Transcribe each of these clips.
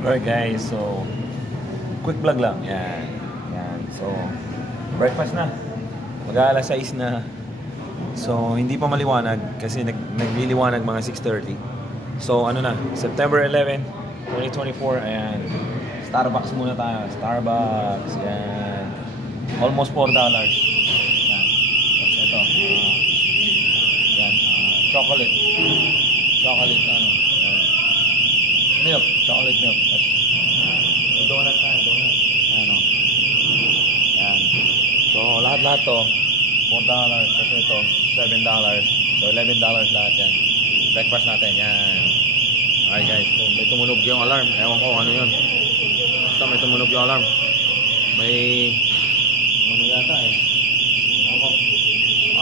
Alright guys, so quick vlog lang. Yan. Yan. So breakfast na. Mag-aalas 6 na. So hindi pa maliwanag kasi nagliliwanag mga 6:30. So ano na, September 11, 2024. Ayan. Starbucks muna tayo. Starbucks. Yan. Almost $4. Yan. Tapos ito. Yan. Chocolate. Chocolate ano. Milk, chocolate milk. Donut tayo, donut. Ayan o. Ayan. So, lahat-lahat to, $4. Kasi ito, $7. So, $11 lahat yan. Breakfast natin, yan. Alright guys, so, may tumunog yung alarm. Ewan ko, ano yun. Basta may tumunog yung alarm. May, ano yata eh. Ewan ko.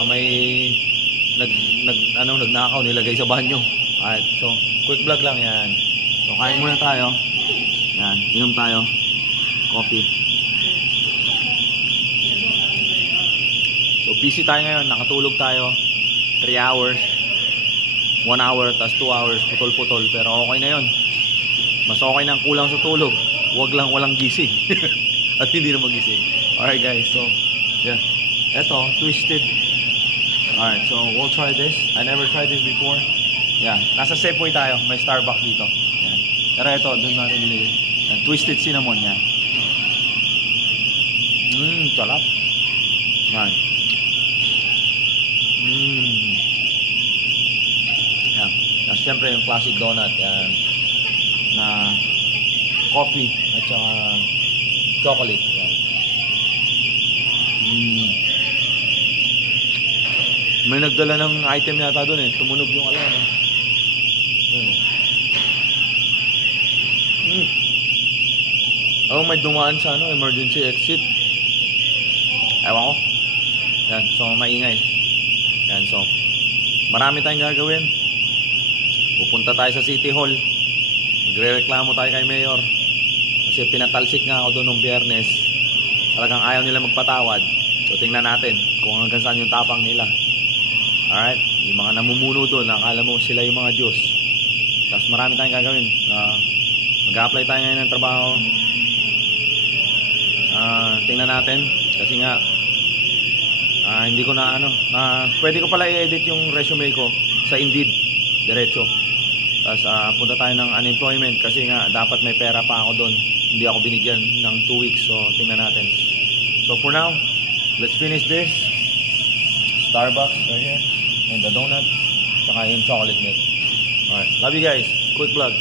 May, nagnakaw, nilagay sa banyo. Alright, so, quick vlog lang yan. So, kain muna tayo. Yan, inom tayo. Coffee. So, busy tayo ngayon. Nakatulog tayo. 3 hours. 1 hour, tas 2 hours. Putol-putol. Pero okay na yun. Mas okay nang kulang sa tulog. Huwag lang walang gising. At hindi na magising. Alright guys, so, yeah. Eto, twisted. Alright, so, we'll try this. I never tried this before. Yeah, nasa Safeway tayo. May Starbucks dito. Pero ito, doon natin nilagay. Twisted cinnamon yan. Sarap. Yan. Yan. Tapos syempre yung classic donut. Yan. Na coffee at saka chocolate. Yan. May nagdala ng item yata doon eh. Tumunog yung alam. Yan. Oh, may dumaan sa emergency exit. Ewan ko. Yan, so maingay. Yan, so marami tayong gagawin. Pupunta tayo sa City Hall. Magre-reklamo tayo kay Mayor. Kasi pinatalsik nga ako doon nung Biyernes. Talagang ayaw nila magpatawad. So tingnan natin kung hanggang saan yung tapang nila. Alright, yung mga namumuno doon, akala mo sila yung mga Diyos. Tapos marami tayong gagawin. Mag-a-apply tayo ngayon ng trabaho. Tingnan natin kasi nga hindi ko na pwede ko pala i-edit yung resume ko sa Indeed diretso. Tapos punta tayo ng unemployment kasi nga dapat may pera pa ako doon. Hindi ako binigyan ng 2 weeks. So tingnan natin. So for now, let's finish this. Starbucks right here. And the donut. Tsaka yung chocolate milk. Alright, love you guys. Quick vlog.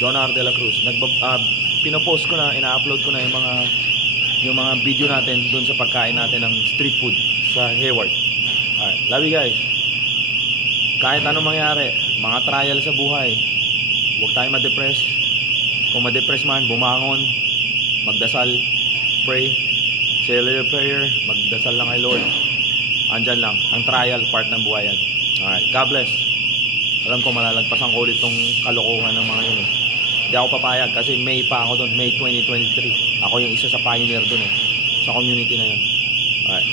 John R. De La Cruz. Pinopost ko na, ina-upload ko na yung mga video natin doon sa pagkain natin ng street food sa Hayward. Alright, love you guys. Kahit anong mangyari, mga trial sa buhay, huwag tayo ma-depress. Kung ma-depress man, bumangon, magdasal, pray, say a little prayer, magdasal lang kay Lord. Andyan lang, ang trial, part ng buhay yan. Alright, God bless. Alam ko malalagpasan ko ulit tong kalokohan ng mga yun eh. Hindi ako papayag kasi May pa ako doon, May 2023. Ako yung isa sa pioneer doon eh, sa community na yun. Alright,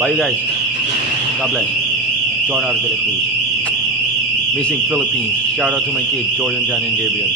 bye you guys. God bless. John R. De La Cruz. Missing Philippines. Shout out to my kids, Jordan, Jan, and Gabriel.